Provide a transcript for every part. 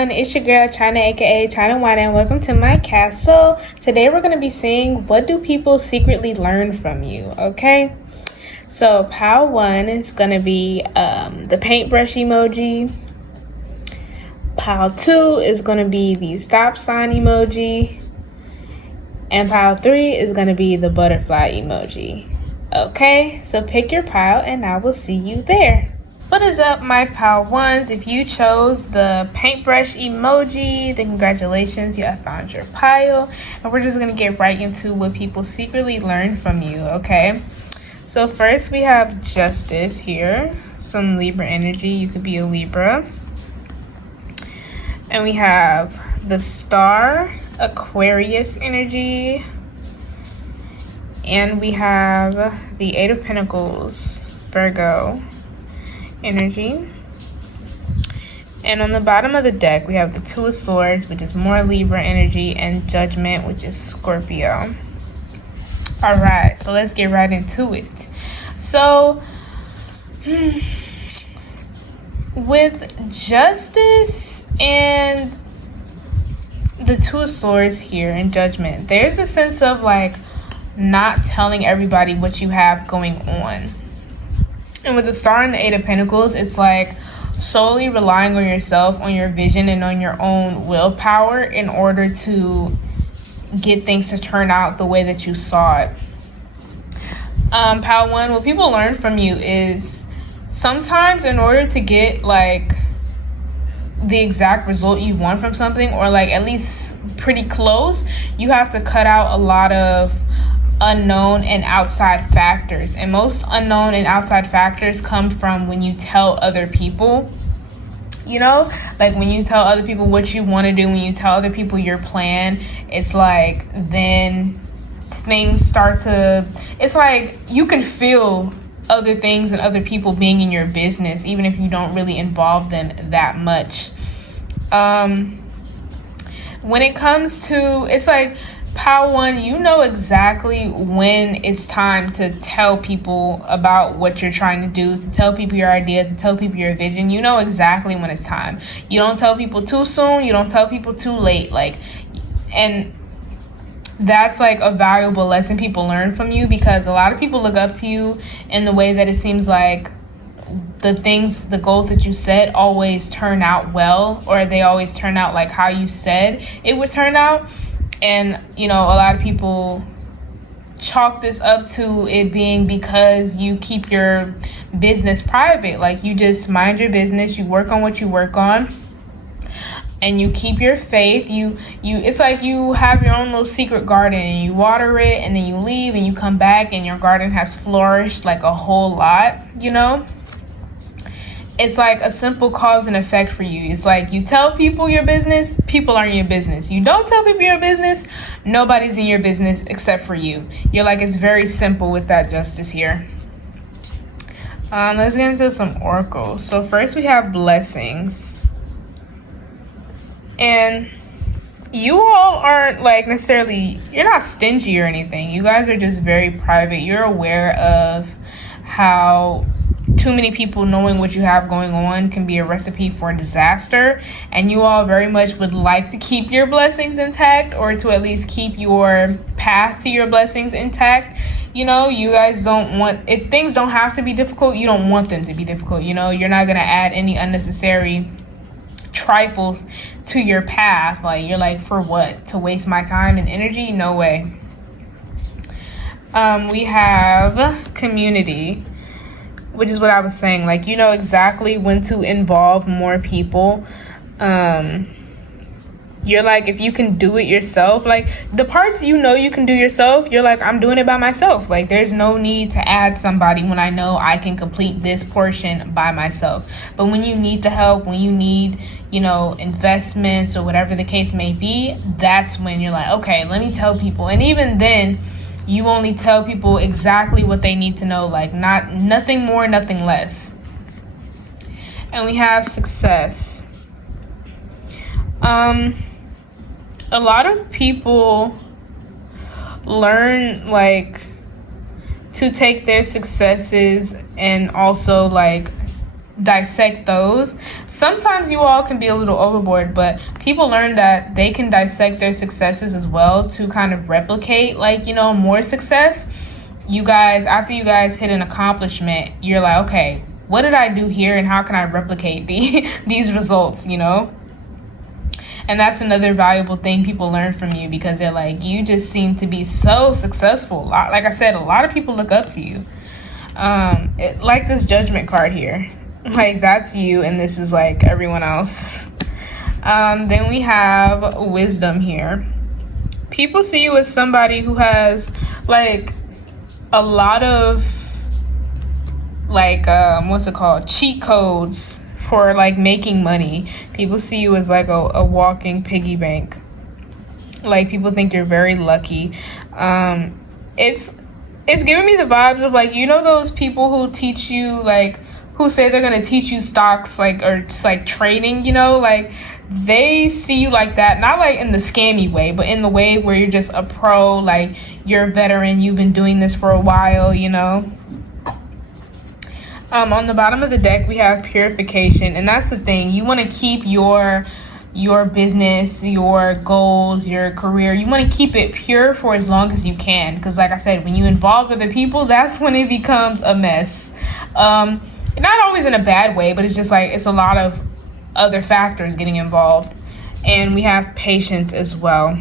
everyone, it's your girl China, aka China Wine, and welcome to my castle. Today we're going to be seeing what do people secretly learn from you, okay? So pile 1 is going to be the paintbrush emoji. Pile 2 is going to be the stop sign emoji. And pile 3 is going to be the butterfly emoji. Okay, so pick your pile and I will see you there. What is up, my pile 1s? If you chose the paintbrush emoji, then congratulations, you have found your pile. And we're just going to get right into what people secretly learn from you, okay? So first we have Justice here, some Libra energy. You could be a Libra. And we have the Star, Aquarius energy. And we have the 8 of Pentacles, Virgo energy. And on the bottom of the deck we have the 2 of Swords, which is more Libra energy, and Judgment, which is Scorpio. All right, so let's get right into it. So with Justice and the 2 of Swords here and Judgment, there's a sense of like not telling everybody what you have going on. And with the Star and the 8 of Pentacles, it's like solely relying on yourself, on your vision, and on your own willpower in order to get things to turn out the way that you saw it. Pile 1, what people learn from you is sometimes in order to get like the exact result you want from something, or like at least pretty close, you have to cut out a lot of unknown and outside factors. And most unknown and outside factors come from when you tell other people, you know, like when you tell other people what you want to do, when you tell other people your plan, it's like then things start to, it's like you can feel other things and other people being in your business even if you don't really involve them that much. When it comes to, it's like pile 1, you know exactly when it's time to tell people about what you're trying to do, to tell people your idea, to tell people your vision. You know exactly when it's time. You don't tell people too soon, you don't tell people too late, like, and that's like a valuable lesson people learn from you, because a lot of people look up to you in the way that it seems like the goals that you set always turn out well, or they always turn out like how you said it would turn out. And, you know, a lot of people chalk this up to it being because you keep your business private. Like, you just mind your business, you work on what you work on, and you keep your faith. You it's like you have your own little secret garden, and you water it, and then you leave, and you come back, and your garden has flourished like a whole lot, you know? It's like a simple cause and effect for you. It's like you tell people your business, people are in your business. You don't tell people your business, nobody's in your business except for you. You're like, it's very simple with that Justice here. Let's get into some oracles. So first we have Blessings. And you all aren't like necessarily, you're not stingy or anything. You guys are just very private. You're aware of how too many people knowing what you have going on can be a recipe for disaster, and you all very much would like to keep your blessings intact, or to at least keep your path to your blessings intact. You know, you guys don't want, if things don't have to be difficult, you don't want them to be difficult. You know, you're not going to add any unnecessary trifles to your path. Like, you're like, for what? To waste my time and energy? No way. We have Community, which is what I was saying. Like, you know exactly when to involve more people. You're like, if you can do it yourself, like the parts you know you can do yourself, you're like, I'm doing it by myself. Like, there's no need to add somebody when I know I can complete this portion by myself. But when you need the help, when you need, you know, investments or whatever the case may be, that's when you're like, okay, let me tell people. And even then, you only tell people exactly what they need to know, like nothing more, nothing less. And we have Success. A lot of people learn like to take their successes and also like dissect those. Sometimes you all can be a little overboard, but people learn that they can dissect their successes as well to kind of replicate, like, you know, more success. You guys, after you guys hit an accomplishment, you're like, okay, what did I do here and how can I replicate these results, you know? And that's another valuable thing people learn from you, because they're like, you just seem to be so successful. Like I said, a lot of people look up to you. Like this judgment card here. Like, that's you, and this is like everyone else. Then we have wisdom here. People see you as somebody who has like a lot of like what's it called, cheat codes for like making money. People see you as like a walking piggy bank. Like, people think you're very lucky. It's giving me the vibes of, like, you know, those people who teach you, like, who say they're gonna teach you stocks, like, or just like trading, you know, like, they see you like that, not like in the scammy way, but in the way where you're just a pro, like, you're a veteran, you've been doing this for a while, you know. On the bottom of the deck, we have purification, and that's the thing. You want to keep your business, your goals, your career, you want to keep it pure for as long as you can, because like I said, when you involve other people, that's when it becomes a mess. Not always in a bad way, but it's just like, it's a lot of other factors getting involved. And we have patience as well,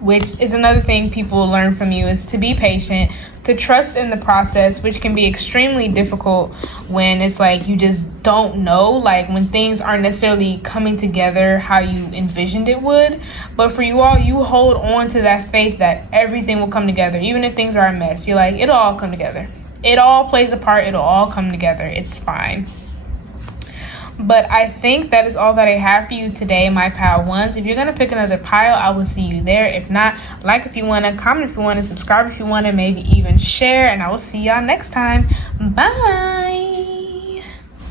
which is another thing people learn from you, is to be patient, to trust in the process, which can be extremely difficult when it's like you just don't know, like when things aren't necessarily coming together how you envisioned it would. But for you all, you hold on to that faith that everything will come together. Even if things are a mess, you're like, it'll all come together. It all plays a part. It'll all come together. It's fine. But I think that is all that I have for you today, my pile ones. If you're going to pick another pile, I will see you there. If not, like if you want to, comment if you want to, subscribe if you want to, maybe even share. And I will see y'all next time. Bye.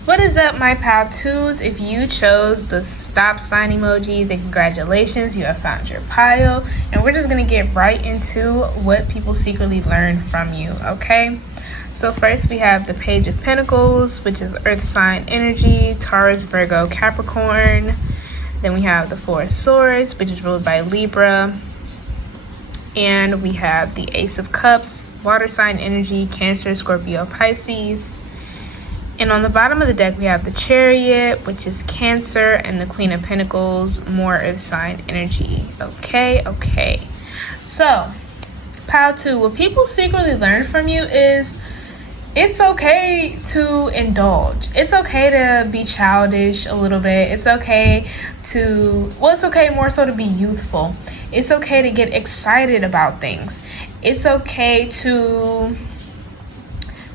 What is up, my pile twos? If you chose the stop sign emoji, then congratulations, you have found your pile. And we're just going to get right into what people secretly learn from you, okay? So first we have the Page of Pentacles, which is Earth sign energy, Taurus, Virgo, Capricorn. Then we have the Four of Swords, which is ruled by Libra. And we have the Ace of Cups, water sign energy, Cancer, Scorpio, Pisces. And on the bottom of the deck we have the Chariot, which is Cancer, and the Queen of Pentacles, more Earth sign energy. Okay. So, pile two, what people secretly learn from you is, it's okay to indulge. It's okay to be childish a little bit. It's okay to, well, it's okay more so to be youthful. It's okay to get excited about things. It's okay to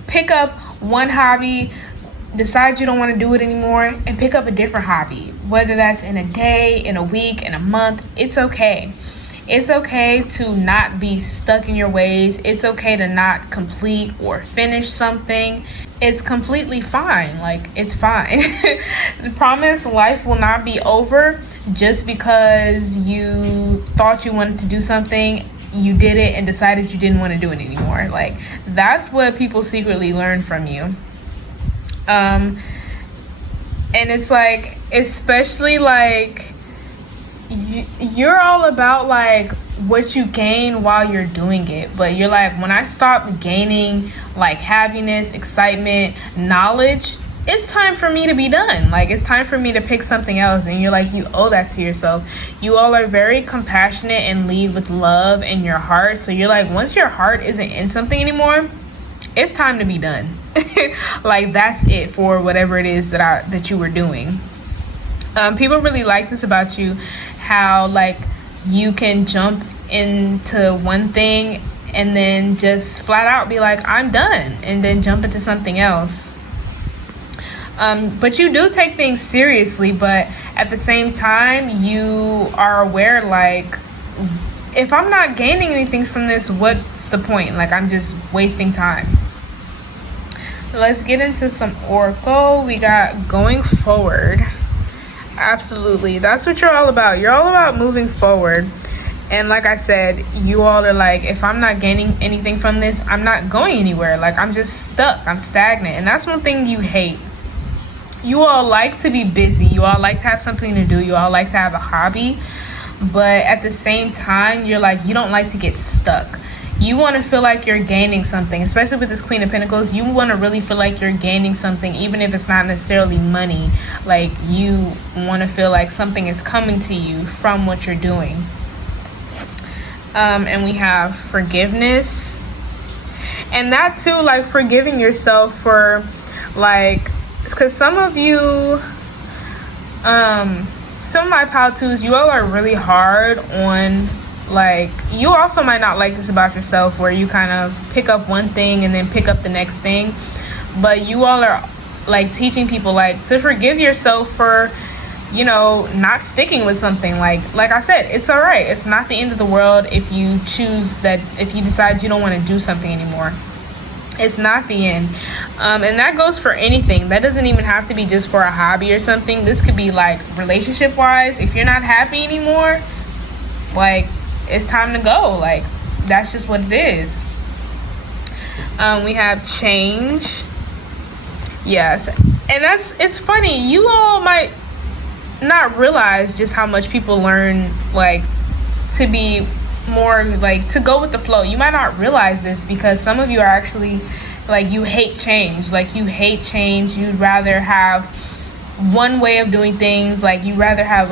pick up one hobby, decide you don't want to do it anymore, and pick up a different hobby. Whether that's in a day, in a week, in a month, it's okay. It's okay to not be stuck in your ways. It's okay to not complete or finish something. It's completely fine. Like, it's fine. I promise, life will not be over just because you thought you wanted to do something, you did it, and decided you didn't want to do it anymore. Like, that's what people secretly learn from you. And it's like, especially like, you're all about like what you gain while you're doing it, but you're like, when I stop gaining like happiness, excitement, knowledge, it's time for me to be done. Like, it's time for me to pick something else. And you're like, you owe that to yourself. You all are very compassionate and lead with love in your heart. So you're like, once your heart isn't in something anymore, it's time to be done. Like, that's it for whatever it is that you were doing. People really like this about you, how like you can jump into one thing and then just flat out be like, I'm done, and then jump into something else. But you do take things seriously, but at the same time you are aware, like, if I'm not gaining anything from this, what's the point? Like, I'm just wasting time. Let's get into some oracle. We got going forward. Absolutely, that's what you're all about. You're all about moving forward. And like I said, you all are like, if I'm not gaining anything from this, I'm not going anywhere. Like, I'm just stuck, I'm stagnant. And that's one thing you hate. you all like to be busy. You all like to have something to do. You all like to have a hobby. But at the same time, you're like, you don't like to get stuck. You want to feel like you're gaining something, especially with this Queen of Pentacles. You want to really feel like you're gaining something, even if it's not necessarily money. Like, you want to feel like something is coming to you from what you're doing. And we have forgiveness. And that too, like forgiving yourself for, like, because some of you, some of my pal twos, you all are really hard on, like, you also might not like this about yourself, where you kind of pick up one thing and then pick up the next thing. But you all are like teaching people like to forgive yourself for, you know, not sticking with something. Like I said, it's all right. It's not the end of the world if you choose that, if you decide you don't want to do something anymore. It's not the end. And that goes for anything. That doesn't even have to be just for a hobby or something. This could be like relationship wise. If you're not happy anymore, like, it's time to go. Like, that's just what it is. We have change. Yes. And it's funny, you all might not realize just how much people learn, like, to be more like to go with the flow. You might not realize this because some of you are actually like, you hate change. Like, you hate change. You'd rather have one way of doing things. Like, you'd rather have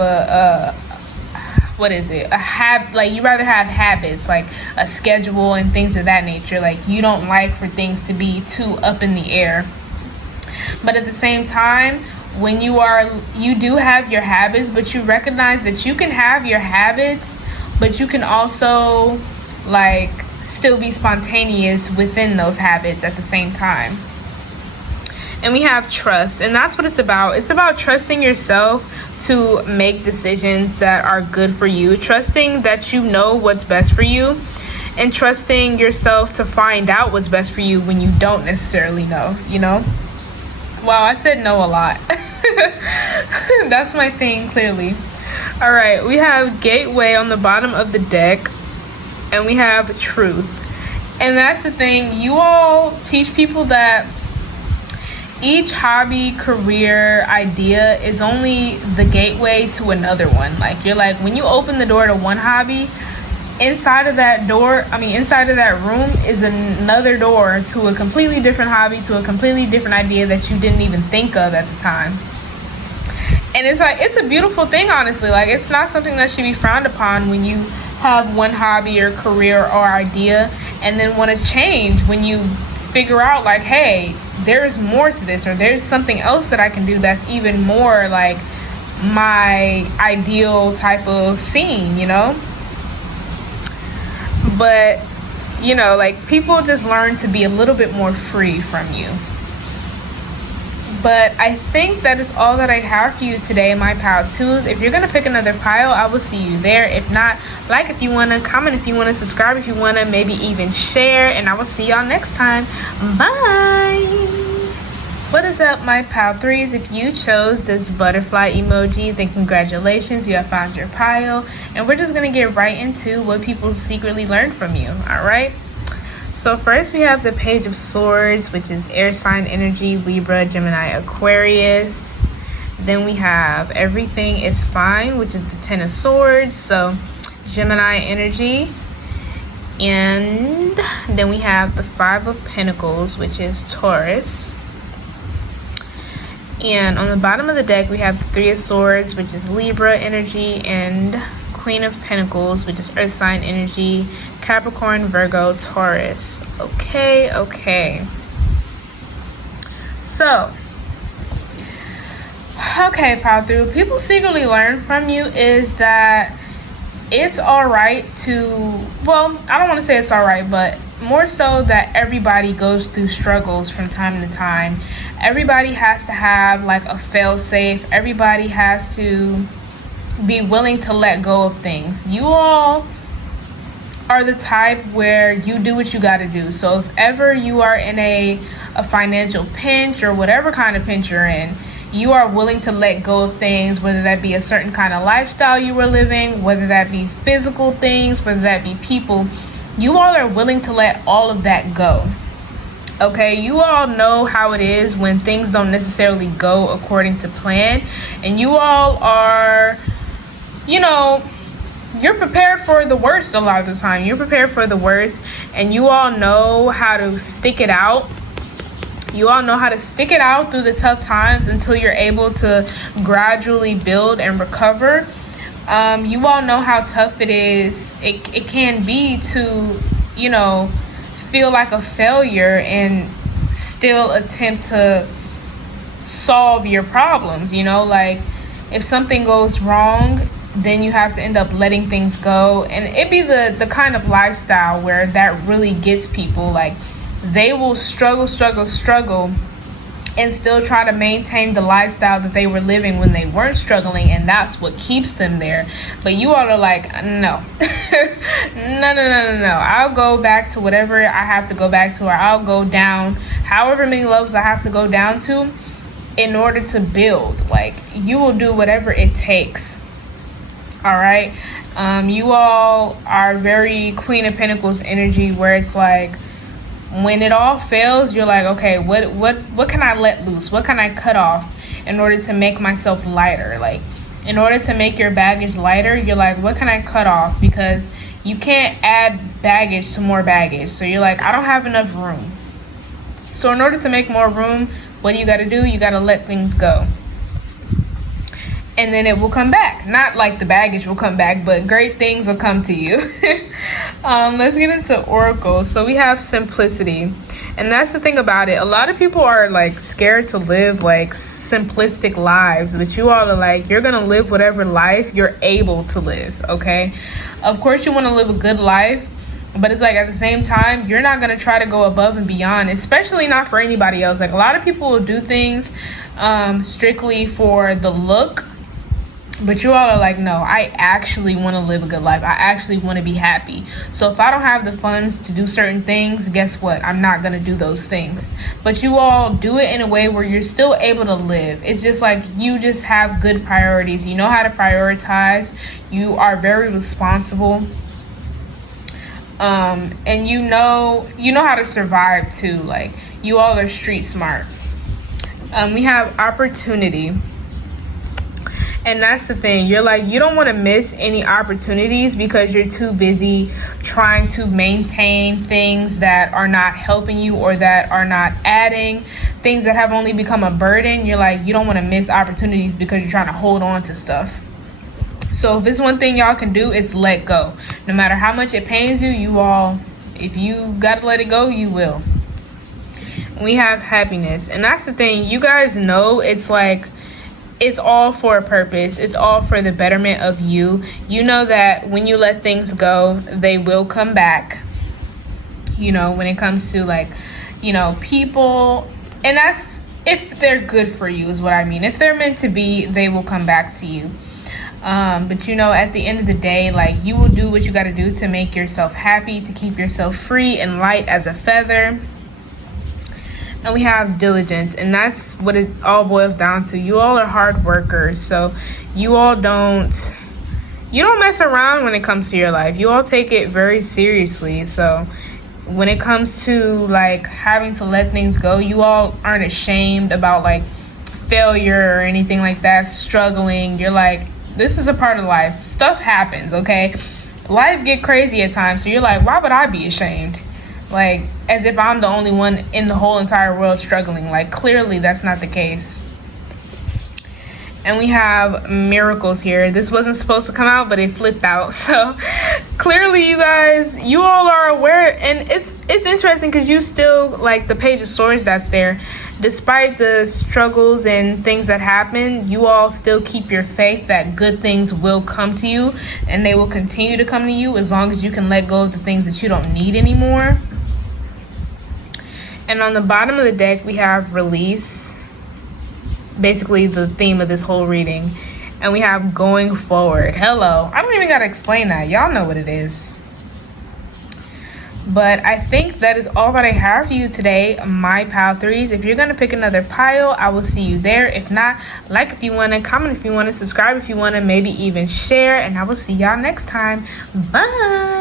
like, you rather have habits, like a schedule and things of that nature. Like, you don't like for things to be too up in the air. But at the same time, when you do have your habits, but you recognize that you can have your habits, but you can also, like, still be spontaneous within those habits at the same time. And we have trust, and that's what it's about. It's about trusting yourself to make decisions that are good for you, trusting that you know what's best for you, and trusting yourself to find out what's best for you when you don't necessarily know, you know? Wow, I said no a lot. That's my thing, clearly. All right, we have gateway on the bottom of the deck, and we have truth. And that's the thing, you all teach people that each hobby, career, idea is only the gateway to another one. Like, you're like, when you open the door to one hobby, inside of that room is another door to a completely different hobby, to a completely different idea that you didn't even think of at the time. And it's like, it's a beautiful thing, honestly. Like, it's not something that should be frowned upon when you have one hobby or career or idea and then want to change, when you figure out, like, hey, there's more to this, or there's something else that I can do that's even more like my ideal type of scene, you know? But, you know, like, people just learn to be a little bit more free from you. But I think that is all that I have for you today, my pile twos. If you're going to pick another pile, I will see you there. If not, like if you want to, comment if you want to, subscribe if you want to, maybe even share. And I will see y'all next time. Bye! What is up, my pile threes? If you chose this butterfly emoji, then congratulations, you have found your pile. And we're just going to get right into what people secretly learned from you, all right? So first we have the Page of Swords, which is air sign energy, Libra, Gemini, Aquarius. Then we have Everything is Fine, which is the Ten of Swords, so Gemini energy. And then we have the Five of Pentacles, which is Taurus. And on the bottom of the deck, we have the Three of Swords, which is Libra energy, and Queen of Pentacles, which is Earth sign energy, Capricorn, Virgo, Taurus. Okay. So, okay, pile through. People secretly learn from you is that it's alright to, well, I don't want to say it's alright, but more so that everybody goes through struggles from time to time. Everybody has to have like a fail-safe. Everybody has to be willing to let go of things. You all are the type where you do what you got to do. So if ever you are in a financial pinch or whatever kind of pinch you're in, you are willing to let go of things, whether that be a certain kind of lifestyle you were living, whether that be physical things, whether that be people. You all are willing to let all of that go. Okay, you all know how it is when things don't necessarily go according to plan, and you all are, you know, you're prepared for the worst a lot of the time. You're prepared for the worst, and you all know how to stick it out. You all know how to stick it out through the tough times until you're able to gradually build and recover. You all know how tough it is. It can be to, you know, feel like a failure and still attempt to solve your problems. You know, like if something goes wrong, then you have to end up letting things go. And it be the kind of lifestyle where that really gets people. Like they will struggle and still try to maintain the lifestyle that they were living when they weren't struggling, and that's what keeps them there. But you all are like, no. no. I'll go back to whatever I have to go back to, or I'll go down however many levels I have to go down to in order to build. Like you will do whatever it takes. All right. You all are very Queen of Pentacles energy, where it's like when it all fails, you're like, okay, what can I let loose? What can I cut off in order to make myself lighter? Like in order to make your baggage lighter, you're like, what can I cut off? Because you can't add baggage to more baggage. So you're like, I don't have enough room. So in order to make more room, what do you got to do? You got to let things go. And then it will come back. Not like the baggage will come back, but great things will come to you. Let's get into Oracle. So we have simplicity. And that's the thing about it. A lot of people are like scared to live like simplistic lives. But you all are like, you're going to live whatever life you're able to live. Okay. Of course you want to live a good life. But it's like at the same time, you're not going to try to go above and beyond, especially not for anybody else. Like a lot of people will do things strictly for the look. But you all are like, no, I actually want to live a good life. I actually want to be happy. So if I don't have the funds to do certain things, guess what? I'm not going to do those things. But you all do it in a way where you're still able to live. It's just like you just have good priorities. You know how to prioritize. You are very responsible. And you know how to survive too. Like you all are street smart. We have opportunity. And that's the thing. You're like, you don't want to miss any opportunities because you're too busy trying to maintain things that are not helping you or that are not adding, things that have only become a burden. You're like, you don't want to miss opportunities because you're trying to hold on to stuff. So if it's one thing y'all can do, it's let go. No matter how much it pains you, you all, if you got to let it go, you will. We have happiness. And that's the thing. You guys know it's like, it's all for a purpose. It's all for the betterment of you. You know that when you let things go, they will come back. You know, when it comes to like, you know, people. And that's if they're good for you is what I mean. If they're meant to be, they will come back to you. But you know, at the end of the day, like you will do what you got to do to make yourself happy, to keep yourself free and light as a feather. And we have diligence, and that's what it all boils down to. You all are hard workers, so you don't mess around when it comes to your life. You all take it very seriously. So when it comes to like having to let things go, you all aren't ashamed about like failure or anything like that, struggling. You're like, this is a part of life. Stuff happens, okay? Life get crazy at times, so you're like, why would I be ashamed? Like, as if I'm the only one in the whole entire world struggling. Like, clearly that's not the case. And we have miracles here. This wasn't supposed to come out, but it flipped out. So, clearly, you guys, you all are aware. And it's interesting because you still, like, the Page of Swords that's there. Despite the struggles and things that happen, you all still keep your faith that good things will come to you. And they will continue to come to you as long as you can let go of the things that you don't need anymore. And on the bottom of the deck, we have release, basically the theme of this whole reading. And we have going forward. Hello. I don't even got to explain that. Y'all know what it is. But I think that is all that I have for you today, my pile threes. If you're going to pick another pile, I will see you there. If not, like if you want to, comment if you want to, subscribe if you want to, maybe even share. And I will see y'all next time. Bye.